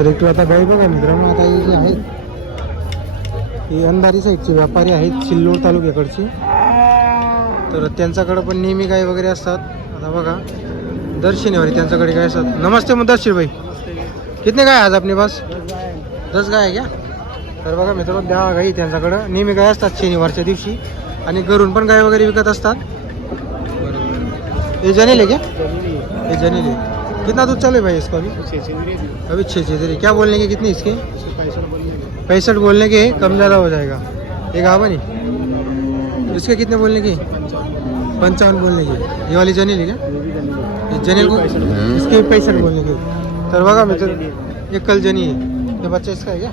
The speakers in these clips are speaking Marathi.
तर एक आता गाई बघा मित्रांनो आता हे जे आहेत हे अंधारी साईडचे व्यापारी आहेत सिल्लोड तालुक्याकडचे. तर त्यांच्याकडं पण नेहमी गाई वगैरे असतात. आता बघा दर शनिवारी त्यांच्याकडे गाय असतात. नमस्ते मुद्दाशीर भाई. कितने गाय आज आपली पास? दस गाय आहे क्या? तर बघा मित्रांनो द्या गाई त्यांच्याकडं. नेहमी गाय असतात शनिवारच्या दिवशी. आणि घरून पण गाय वगैरे विकत असतात. हे जनेल आहे क्या? हे जनेल आहे. कितना दूध चालू है भाई इसका अभी? अभी छः छः दे क्या बोलने के कितने इसके? पैंसठ बोलने के। कम ज़्यादा हो जाएगा। एक आवा नहीं। इसके कितने बोलने के? पंचावन बोलने के। ये वाली जनेल है क्या? जनेल को इसके पैंसठ बोलने के। तर बघा मित्र ये कल जनी है। ये बच्चा इसका है क्या?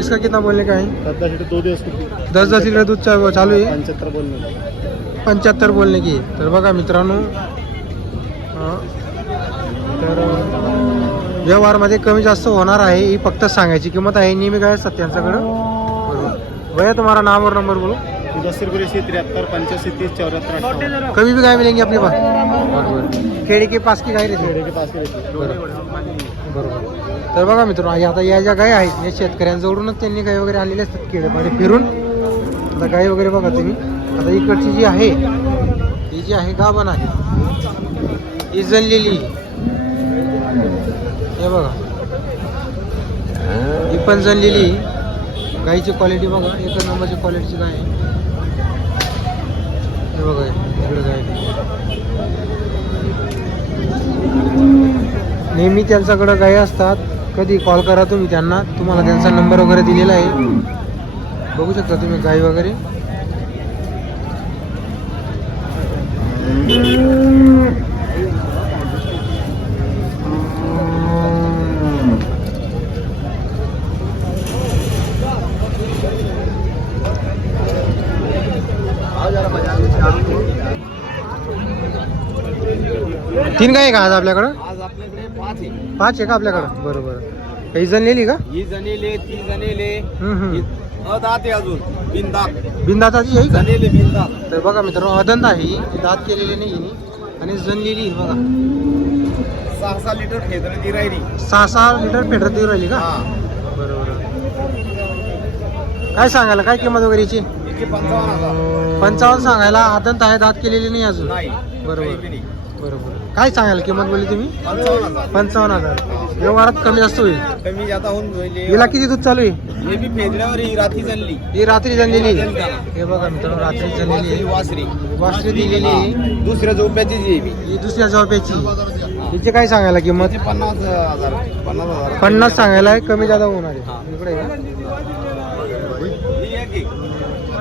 इसका कितना बोलने का है? दस दस लीटर दूध चालू है पंचहत्तर बोलने की। तर बघा मित्रांनो तर व्यवहारमध्ये कमी जास्त होणार आहे ही फक्त सांगायची किंमत आहे नेहमी काय असतात त्यांच्याकडं? भैया तुम्हारा नाम और नंबर बोलो? तीस अट्ठावन कभी भी गाय मिलेंगी अपने पास खेड़ी के पास की गाय रहती खेडे के पास रहती है। बरोबर. तर बघा मित्रांनो आता या ज्या गाय आहेत या शेतकऱ्यांजवळूनच त्यांनी गाय वगैरे आणलेले असतात खेडेपाडे फिरून. आता गाय वगैरे बघा तुम्ही. आता इकडची जी आहे ही जी आहे गाभण आहे ही जनलेली हे बघा. ही पण जणलेली गाईची क्वालिटी बघा. एकच नंबरची क्वालिटीची गाय आहे? हे बघा इकडे गाय नेहमी त्यांच्याकडं गाय असतात. कधी कॉल करा तुम्ही त्यांना. तुम्हाला त्यांचा नंबर वगैरे दिलेला आहे. बघू शकता तुम्ही गाय वगैरे. तीन गाय आहे का आज आपल्याकडं? आज आपल्याकडे पाच आहे. पाच आहे का आपल्याकडं? बरोबर. काही जण नेली का? ही जनेले ती हम्म, हम्म. अदात आहे अजून बिनदात. बिनदाताची आहे का? बिनदात. तर बघा मित्रांनो अदंत आहे ही. दात केलेली नाही हिने. आणि जनलेली आहे बघा. सहा सहा लिटर खेदर ती राहिली. सहा सहा लिटर पेट्रोल देऊ राहिली का? हा. बरोबर. काय सांगायला? काय किंमत वगैरे याची? तिचे पंचावन्न हजार. पंचावन्न सांगायला आदंत आहे दात केलेली नाही अजून. नाही. बरोबर. काही बी नाही. बरोबर. काय सांगायला किंमत बोलली तुम्ही? पंचावन्न हजार. व्यवहारात कमी जास्त होईल? कमी जाता होऊन हिला किती दूध चालू आहे? हे बी ही रात्री जनली ही रात्री जनलेली आहे. हे बघा मित्रांनो रात्री जनलेली आहे. वासरी. वासरी दिलेली आहे. दुसऱ्या झोप्याची जी बी. ही दुसऱ्या झोप्याची. हिचे काय सांगायला किंमत? तिचे पन्नास हजार पन्नास हजार. पन्नास सांगायला आहे कमी जादा होणार. आहे. इकडे आहे. का?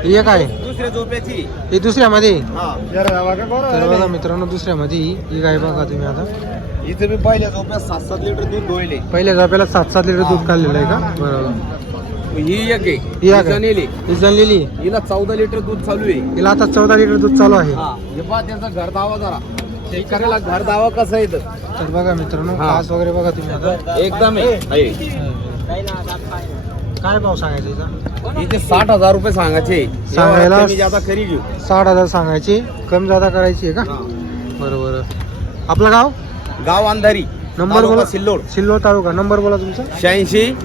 ही एक आहे. दुसऱ्या झोप्याची. ही दुसऱ्यामध्ये. हा. तर बघा मित्रांनो दुसऱ्यामध्ये ही ही गाय बघा तुम्ही आता. इथे बी पहिल्या झोप्यात सात सात लिटर दूध दोयले पहिल्या झोप्याला सात सात लिटर दूध काढलेलं आहे का? बरोबर. ही एक आहे. ही एक आहे. जनेली. ही जनलेली आहे. हिला चौदा लिटर दूध चालू आहे. हिला आता चौदा लिटर दूध चालू आहे. हा. हे पहा त्यांचा घर दावा जरा. हे करायला घर दावा कसा येतं तर बघा मित्रांनो हा. कास वगैरे बघा तुम्ही आता. एकदम आहे. काय भाव सांगायचा इथे साठ हजार रुपये सांगायचे सांगायला- मी जाता खरी घेऊ. साठ हजार सांगायची कमी जादा करायची आहे का? हा. बरोबर. आपलं गाव? गाव अंधारी नंबर तालुका बोला. सिल्लोड. सिल्लोड तालुका. नंबर बोला तुमचा. शहाऐंशी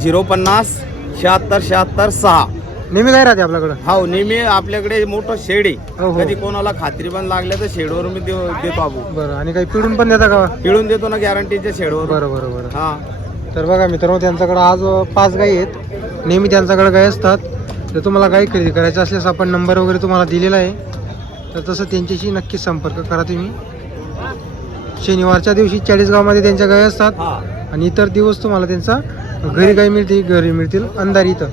झिरो पन्नास शहात्तर शहात्तर सहा. नेहमी काय राहते आपल्याकडं? हो नेहमी आपल्याकडे मोठं शेड हो, आहे. हो. कधी कोणाला खात्री पण लागल्या तर शेडवर मी देऊ- देतो आबू. बरं. आणि काही पिळून पण देता का? पिळून देतो ना गॅरंटीच्या शेडवर. बरं बरं बरं. हा. तर बघा मित्रांनो त्यांच्याकडे आज पाच गायी आहेत. नेहमी त्यांच्याकडे गाय असतात. तर तुम्हाला गाय खरेदी करायची असल्यास आपण नंबर वगैरे तुम्हाला दिलेला आहे. तर तसं त्यांच्याशी नक्की संपर्क करा तुम्ही. शनिवारच्या दिवशी चाळीसगावमध्ये त्यांच्या गाय असतात. आणि इतर दिवस तुम्हाला त्यांचा घरी गाय मिळते घरी मिळतील. अंधारी इथं.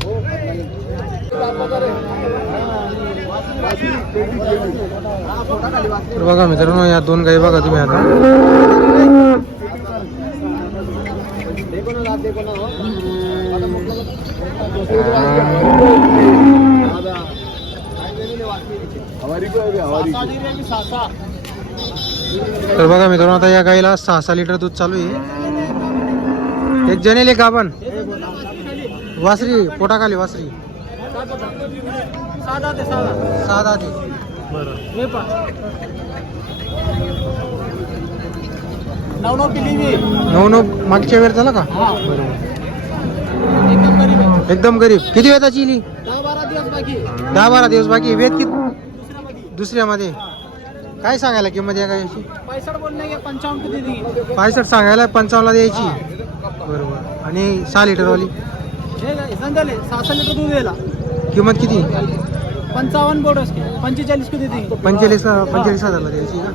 तर बघा मित्रांनो या दोन गायी बघा तुम्ही आता. तर बघा मित्रांनो आता या गाईला सहा सहा लिटर दूध चालू आहे. एक जनेल एक आपण? वासरी पोटाखाली वासरी. सहा दहा ते. बरं नऊ नऊ पिली मी. नऊ नऊ मागच्या वेळ झाला का? हा. बरोबर. एकदम गरीब. आहे एकदम गरीब किती वेताची इली? दहा बारा दिवस बाकी. दहा बारा दिवस बाकी. वेद किती? दुसऱ्यामध्ये. काय सांगायला किंमत या गायची पैसा बोलने के पंचावन्न किती दी पायसठ सांगायला पंचावन्नला द्यायची. बरोबर. आणि सहा लिटरवाली सहा लिटर दूध दिला किंमत किती? पंचावन्न बोर्ड उसके पंचेचाळीस दी पंचेचाळीस पंचेचाळीस हजारला द्यायची का?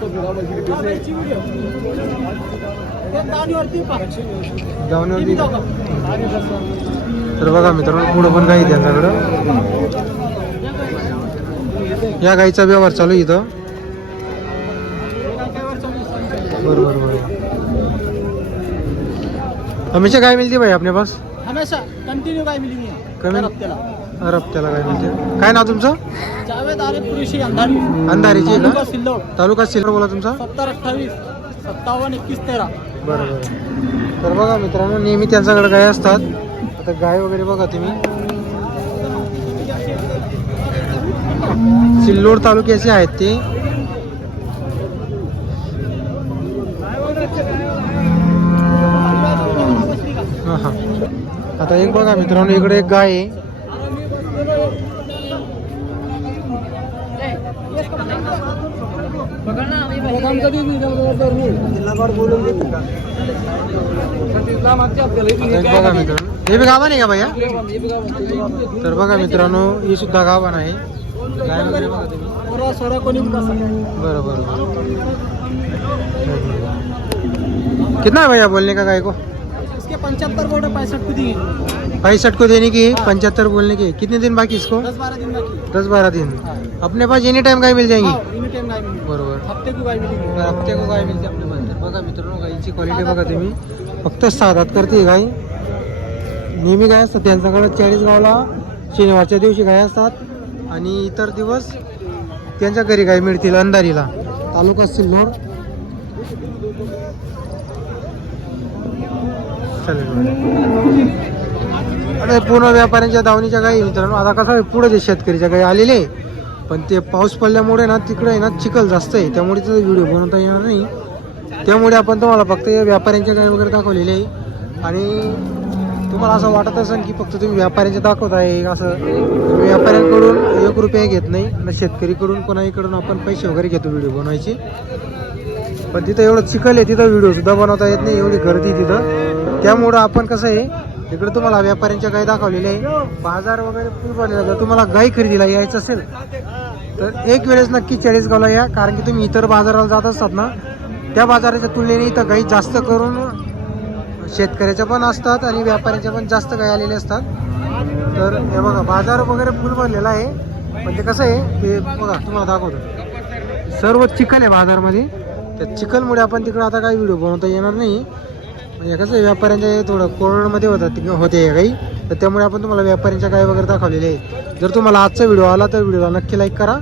दावणीवरती तर बघा मित्रांनो पुढं पण गाई त्यांच्याकडं या गाईचा व्यवहार चालू इथं. बरोबर बरोबर हमेशा गाय मिळते भाई आपल्या पास. हमेशा कंटिन्यू काय मिली मी? हप्त्याला. हप्त्याला काय मिळते काय नाव तुमचं? जावेद आरे पुरुषी अंधारी. अंधारीची तालुका का? सिल्लोड. तालुका सिल्लोड बोला तुमचा. सत्तर अठ्ठावीस सत्तावन्न एकवीस तेरा. बरं बरं तर बघा मित्रांनो नेहमी त्यांच्याकडे गाय असतात. आता गाय वगैरे बघा तुम्ही. सिल्लोड तालुक्याचे आहेत ते. हा हा. आता एक बघा मित्रांनो इकडे एक गाय आहे. बघा मित्रांनो. हे बी गावान आहे का भैया? तर बघा मित्रांनो ही सुद्धा गावान आहे. गाय वगैरे बघा तुम्ही. बरं बरं कितना है भैया बोलने का गाय को? इसके पंचहत्तर बोर्ड है पैंसठ को दी पैंसठ को देने की पंचहत्तर बोलने की। कितने दिन बाकी इसको? दस बारह दिन बाकी। दस बारह दिन। अपने पास एनी टाइम गाय मिल जाएंगी? बरोबर। हफ्ते की गाय मिली तर हप्ते को गाय मिळते आपल्या पास। तर बघा मित्रांनो गायची क्वालिटी बघा तुम्ही। फक्त साधात करते गाय। नेहमी गाय असतात. त्यांच्याकडे चाळीस गावला शनिवारच्या दिवशी गाय असतात. आणि इतर दिवस त्यांच्या घरी गाय मिळतील अंधारीला. तालुका सिल्लोड. चालेल आता पूर्ण व्यापाऱ्यांच्या दावणीच्या गाई मित्रांनो आता कसं आहे पुढे जे शेतकरीच्या गाई आलेले आहे. पण ते पाऊस पडल्यामुळे ना तिकडे आहे ना चिखल जास्त आहे त्यामुळे तिथं व्हिडिओ बनवता येणार नाही. त्यामुळे आपण तुम्हाला फक्त व्यापाऱ्यांच्या गाई वगैरे दाखवलेले आहे. आणि तुम्हाला असं वाटत असेल की फक्त तुम्ही व्यापाऱ्यांचे दाखवत आहे असं व्यापाऱ्यांकडून एक रुपया घेत नाही ना शेतकरीकडून कोणाहीकडून आपण पैसे वगैरे घेतो व्हिडिओ बनवायचे. पण तिथं एवढं चिखल आहे तिथं व्हिडिओसुद्धा बनवता येत नाही एवढी गर्दी आहे तिथं. त्यामुळं आपण कसं आहे इकडे तुम्हाला व्यापाऱ्यांच्या गाय दाखवलेल्या आहे. बाजार वगैरे फुल भरलेला जर तुम्हाला गाय खरेदीला यायचं असेल तर एक वेळेस नक्की चाळीसगावला या कारण की तुम्ही इतर बाजाराला जात असतात ना त्या बाजाराच्या तुलनेने इथं गाई जास्त करून शेतकऱ्याच्या पण असतात आणि व्यापाऱ्याच्या पण जास्त गाय आलेल्या असतात. तर हे बघा बाजार वगैरे फुल भरलेला आहे. पण ते कसं आहे ते बघा तुम्हाला दाखवतो. सर्व चिखल आहे बाजारमध्ये. त्या चिखलमुळे आपण तिकडं आता काही व्हिडिओ बनवता येणार नाही. म्हणजे कसं व्यापाऱ्यांच्या थोडं कोरोनामध्ये होतात होते काही. तर त्यामुळे आपण तुम्हाला व्यापाऱ्यांच्या गाय वगैरे दाखवलेले आहे जर तुम्हाला आजचा व्हिडिओ आला तर व्हिडिओला नक्की लाईक करा.